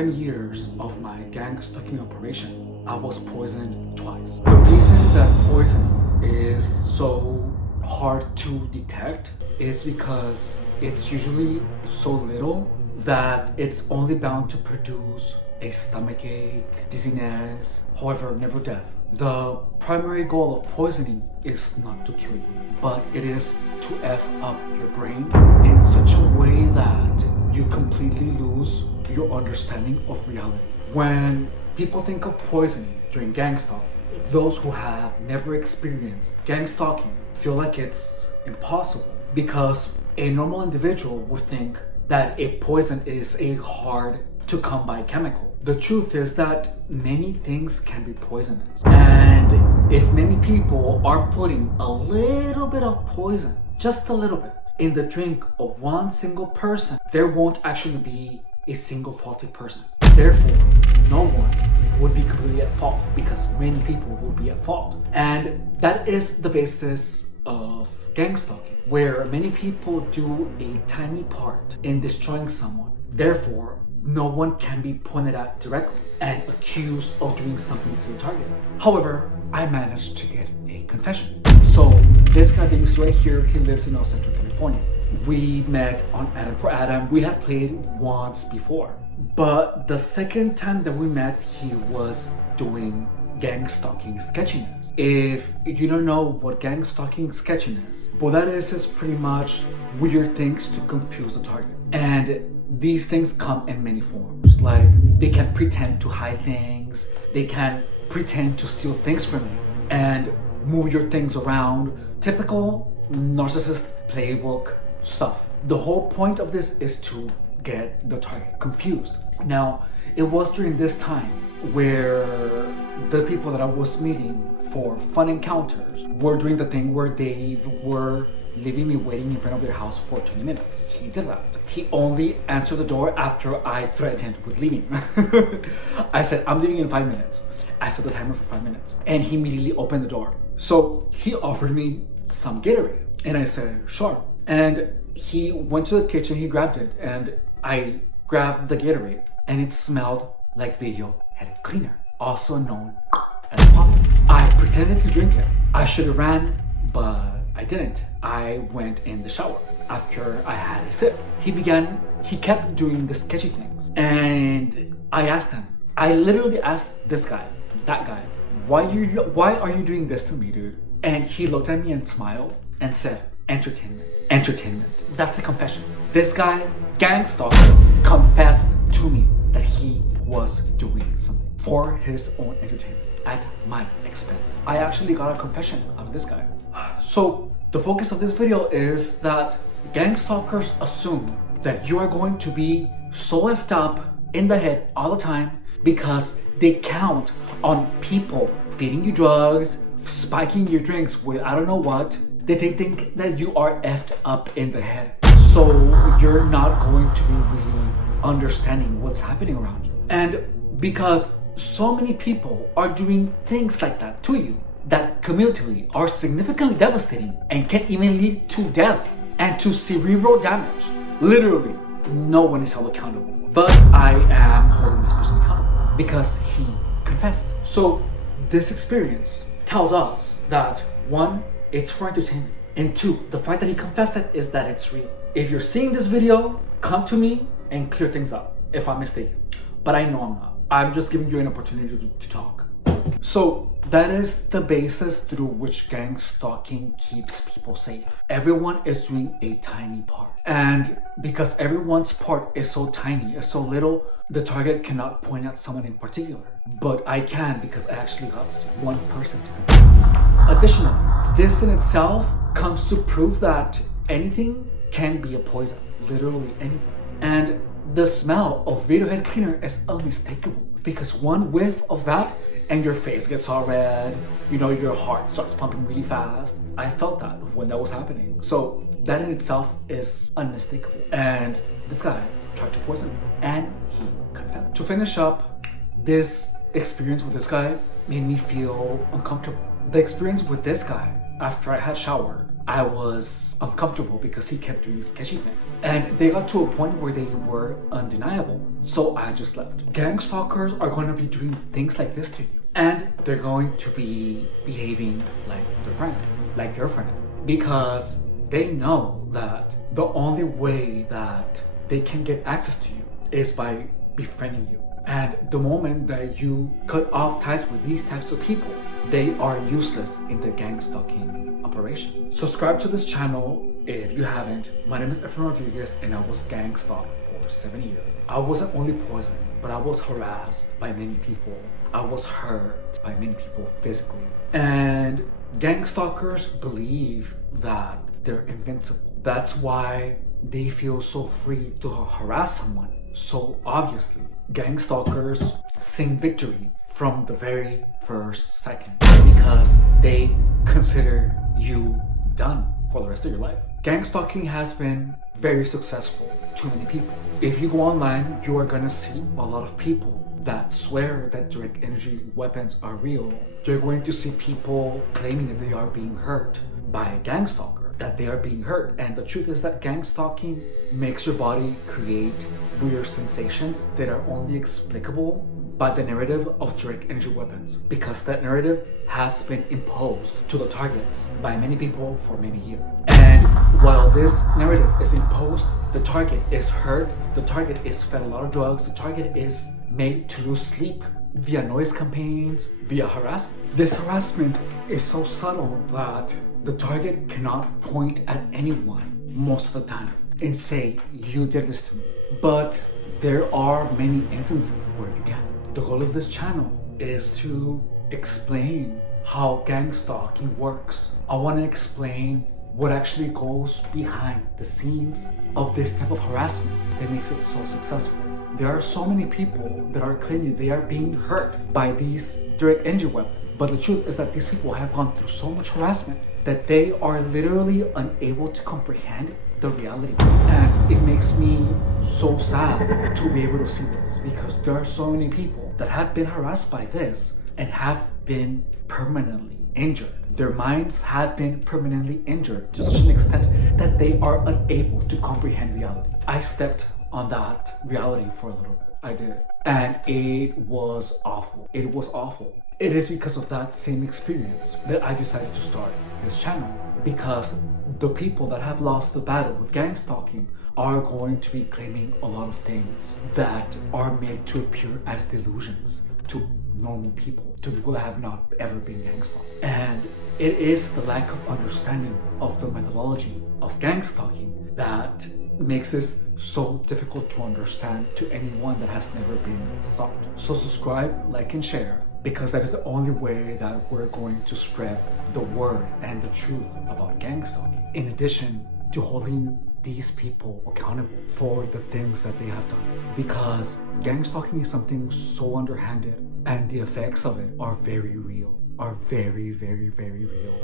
7 years of my gang-stalking operation, I was poisoned twice. The reason that poisoning is so hard to detect is because it's usually so little that it's only bound to produce a stomachache, dizziness, however, never death. The primary goal of poisoning is not to kill you, but it is to F up your brain in such a way that you completely lose your understanding of reality. When people think of poisoning during gang stalking, those who have never experienced gang stalking feel like it's impossible because a normal individual would think that a poison is a hard to come by chemical. The truth is that many things can be poisonous, and if many people are putting a little bit of poison, just a little bit, in the drink of one single person, there won't actually be a single faulty person. Therefore, no one would be completely at fault because many people would be at fault. And that is the basis of gang stalking, where many people do a tiny part in destroying someone. Therefore, no one can be pointed at directly and accused of doing something to the target. However, I managed to get a confession. So this guy that you see right here, he lives in El Centro, California. We met on Adam for Adam. We had played once before, but the second time that we met, he was doing gang stalking sketchiness. If you don't know what gang stalking sketching is, what that is pretty much weird things to confuse the target. And these things come in many forms. Like, they can pretend to hide things, they can pretend to steal things from you and move your things around. Typical narcissist playbook stuff. The whole point of this is to get the target confused. Now, it was during this time where the people that I was meeting for fun encounters were doing the thing where they were leaving me waiting in front of their house for 20 minutes. He did that. He only answered the door after I threatened with leaving. I said, I'm leaving in 5 minutes. I set the timer for 5 minutes. And he immediately opened the door. So he offered me some Gatorade. And I said, sure. And he went to the kitchen, he grabbed it, and I grabbed the Gatorade. And it smelled like video head cleaner, also known as pop. I pretended to drink it. I should have ran, but I didn't. I went in the shower after I had a sip. He kept doing the sketchy things. And I asked him, I literally asked this guy, that guy, why are you doing this to me, dude? And he looked at me and smiled and said, entertainment. Entertainment. That's a confession. This guy, gang stalker, confessed to me that he was doing something for his own entertainment at my expense. I actually got a confession out of this guy. So the focus of this video is that gang stalkers assume that you are going to be so effed up in the head all the time because they count on people feeding you drugs, spiking your drinks with I don't know what, that they think that you are effed up in the head. So you're not going to be really understanding what's happening around you. And because so many people are doing things like that to you, that cumulatively are significantly devastating and can even lead to death and to cerebral damage. Literally, no one is held accountable. But I am holding this person accountable because he confessed. So this experience tells us that 1, it's for entertainment, and 2, the fact that he confessed it is that it's real. If you're seeing this video, come to me and clear things up if I'm mistaken. But I know I'm not. I'm just giving you an opportunity to talk. So that is the basis through which gang stalking keeps people safe. Everyone is doing a tiny part. And because everyone's part is so tiny, is so little, the target cannot point at someone in particular. But I can because I actually got one person to confess. Additionally, this in itself comes to prove that anything can be a poison. Literally anything. And the smell of video head cleaner is unmistakable because one whiff of that and your face gets all red, your heart starts pumping really fast. I felt that when that was happening. So that in itself is unmistakable. And this guy tried to poison me and he confessed. To finish up, this experience with this guy made me feel uncomfortable. The experience with this guy, after I had showered, I was uncomfortable because he kept doing sketchy things. And they got to a point where they were undeniable. So I just left. Gang stalkers are going to be doing things like this to you. And they're going to be behaving like their friend, like your friend. Because they know that the only way that they can get access to you is by befriending you. And the moment that you cut off ties with these types of people, they are useless in the gang stalking operation. Subscribe to this channel if you haven't. My name is Efren Rodriguez and I was gang stalked for 7 years. I wasn't only poisoned, but I was harassed by many people. I was hurt by many people physically. And gang stalkers believe that they're invincible. That's why they feel so free to harass someone so obviously. Gang stalkers sing victory from the very first second because they consider you done for the rest of your life. Gang stalking has been very successful to many people. If you go online, you are gonna see a lot of people that swear that direct energy weapons are real. You're going to see people claiming that they are being hurt by a gang stalker, that they are being hurt. And the truth is that gang stalking makes your body create weird sensations that are only explicable by the narrative of direct energy weapons, because that narrative has been imposed to the targets by many people for many years. And while this narrative is imposed, the target is hurt, the target is fed a lot of drugs, the target is made to lose sleep via noise campaigns, via harassment. This harassment is so subtle that the target cannot point at anyone most of the time and say, you did this to me. But there are many instances where you can. The goal of this channel is to explain how gang stalking works. I want to explain what actually goes behind the scenes of this type of harassment that makes it so successful. There are so many people that are claiming they are being hurt by these direct energy weapons. But the truth is that these people have gone through so much harassment that they are literally unable to comprehend the reality. And it makes me so sad to be able to see this, because there are so many people that have been harassed by this and have been permanently injured. Their minds have been permanently injured to such an extent that they are unable to comprehend reality. I stepped on that reality for a little bit. I did. And it was awful. It was awful. It is because of that same experience that I decided to start this channel, because the people that have lost the battle with gang stalking are going to be claiming a lot of things that are made to appear as delusions to normal people, to people that have not ever been gang stalked. And it is the lack of understanding of the methodology of gang stalking that makes this so difficult to understand to anyone that has never been stalked. So subscribe, like, and share, because that is the only way that we're going to spread the word and the truth about gang stalking, in addition to holding these people accountable for the things that they have done. Because gang stalking is something so underhanded, and the effects of it are very real, are very, very, very real.